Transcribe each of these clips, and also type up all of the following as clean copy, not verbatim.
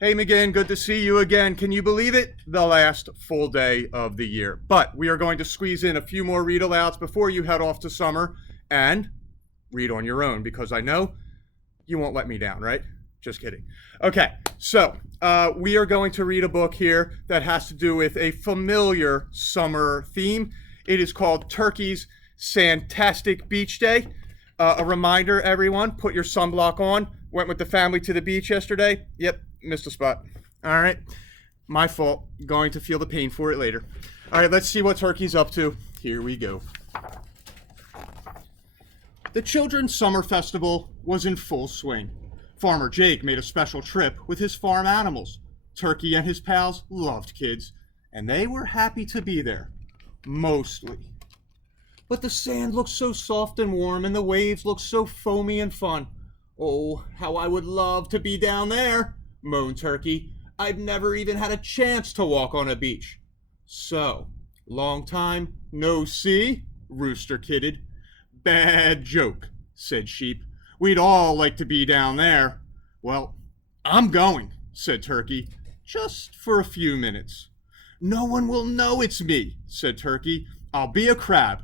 Hey McGinn, good to see you again. Can you believe it? The last full day of the year. But we are going to squeeze in a few more read alouds before you head off to summer and read on your own because I know you won't let me down, right? Just kidding. Okay, so we are going to read a book here that has to do with a familiar summer theme. It is called Turkey's Sandtastic Beach Day. A reminder, everyone, put your sunblock on. Went with the family to the beach yesterday. Yep, missed a spot. All right, my fault. Going to feel the pain for it later. All right, let's see what Turkey's up to. Here we go. The Children's Summer Festival was in full swing. Farmer Jake made a special trip with his farm animals. Turkey and his pals loved kids, and they were happy to be there. Mostly. But the sand looked so soft and warm, and the waves looked so foamy and fun. Oh, how I would love to be down there, moaned Turkey. I've never even had a chance to walk on a beach. So, long time no see, Rooster kidded. Bad joke, said Sheep. We'd all like to be down there. Well, I'm going, said Turkey, just for a few minutes. No one will know it's me, said Turkey. I'll be a crab.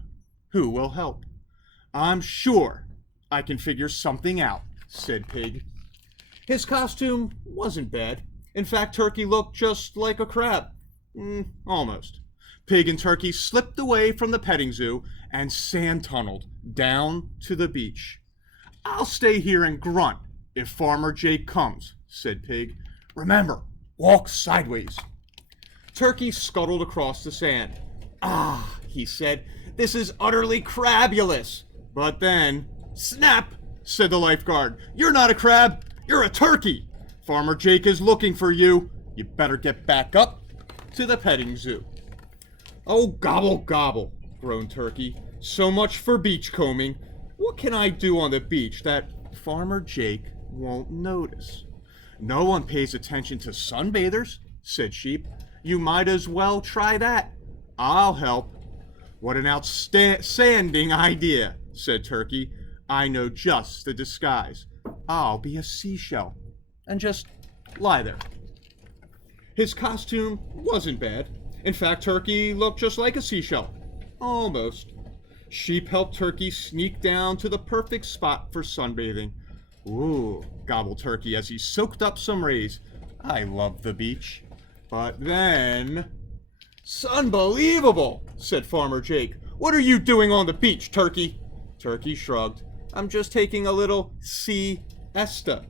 Who will help? I'm sure I can figure something out, said Pig. His costume wasn't bad. In fact, Turkey looked just like a crab. Almost. Pig and Turkey slipped away from the petting zoo and sand tunneled down to the beach. I'll stay here and grunt if Farmer Jake comes, said Pig. Remember, walk sideways. Turkey scuttled across the sand. Ah, he said, this is utterly crabulous. But then, snap, said the lifeguard. You're not a crab, you're a turkey. Farmer Jake is looking for you. You better get back up to the petting zoo. Oh, gobble, gobble, groaned Turkey. So much for beachcombing. What can I do on the beach that Farmer Jake won't notice? No one pays attention to sunbathers, said Sheep. You might as well try that. I'll help. What an outstanding idea, said Turkey. I know just the disguise. I'll be a seashell and just lie there. His costume wasn't bad. In fact, Turkey looked just like a seashell. Almost. Sheep helped Turkey sneak down to the perfect spot for sunbathing. Ooh, gobbled Turkey as he soaked up some rays. I love the beach. But then... Unbelievable, said Farmer Jake. What are you doing on the beach, Turkey? Turkey shrugged. I'm just taking a little siesta.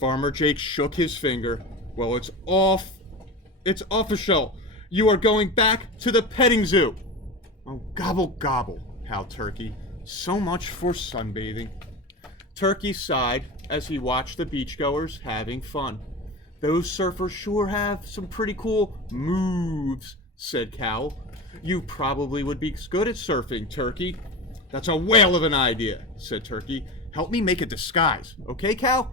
Farmer Jake shook his finger. Well, it's off. It's official. You are going back to the petting zoo. Oh, gobble, gobble, howled Turkey. So much for sunbathing. Turkey sighed as he watched the beachgoers having fun. Those surfers sure have some pretty cool moves, said Cow. You probably would be good at surfing, Turkey. That's a whale of an idea, said Turkey. Help me make a disguise, okay, Cow?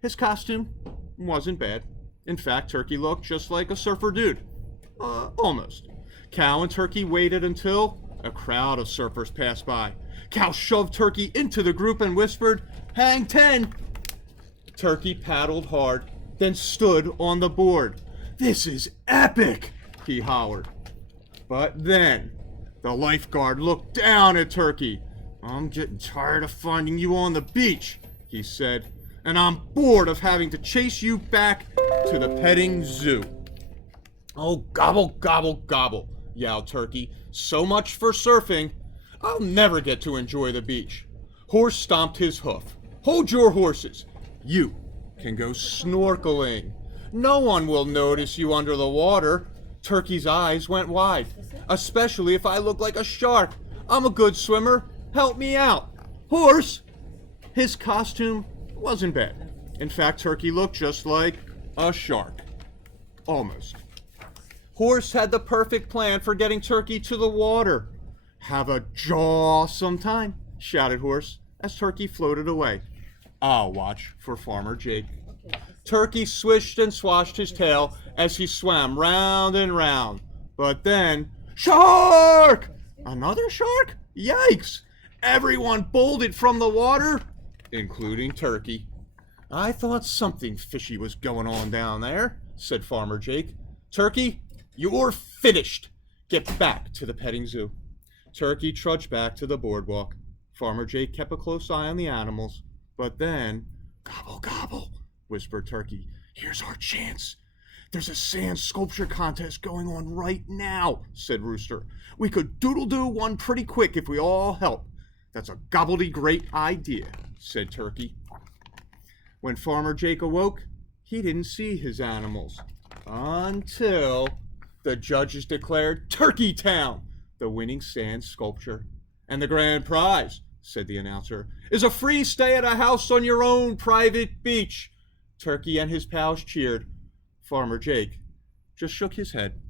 His costume wasn't bad. In fact, Turkey looked just like a surfer dude. Almost. Cow and Turkey waited until a crowd of surfers passed by. Cow shoved Turkey into the group and whispered, Hang 10! Turkey paddled hard, then stood on the board. This is epic, he hollered. But then, the lifeguard looked down at Turkey. I'm getting tired of finding you on the beach, he said, and I'm bored of having to chase you back to the petting zoo. Oh, gobble, gobble, gobble, yowled Turkey. So much for surfing. I'll never get to enjoy the beach. Horse stomped his hoof. Hold your horses. You can go snorkeling. No one will notice you under the water. Turkey's eyes went wide, especially if I look like a shark. I'm a good swimmer. Help me out. Horse! His costume wasn't bad. In fact, Turkey looked just like a shark. Almost. Horse had the perfect plan for getting Turkey to the water. Have a jaw sometime, shouted Horse as Turkey floated away. I'll watch for Farmer Jake. Turkey swished and swashed his tail as he swam round and round. But then, shark! Another shark? Yikes! Everyone bolted from the water, including Turkey. I thought something fishy was going on down there, said Farmer Jake. Turkey, you're finished. Get back to the petting zoo. Turkey trudged back to the boardwalk. Farmer Jake kept a close eye on the animals, but then, gobble, gobble, whispered Turkey. Here's our chance. There's a sand sculpture contest going on right now, said Rooster. We could doodle-doo one pretty quick if we all help. That's a gobbledy-great idea, said Turkey. When Farmer Jake awoke, he didn't see his animals until the judges declared Turkey Town the winning sand sculpture. And the grand prize, said the announcer, is a free stay at a house on your own private beach. Turkey and his pals cheered. Farmer Jake just shook his head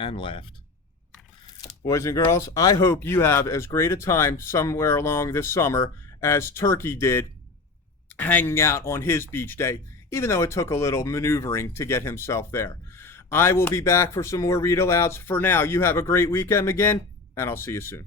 and laughed. Boys and girls, I hope you have as great a time somewhere along this summer as Turkey did hanging out on his beach day, even though it took a little maneuvering to get himself there. I will be back for some more read alouds. For now, you have a great weekend again, and I'll see you soon.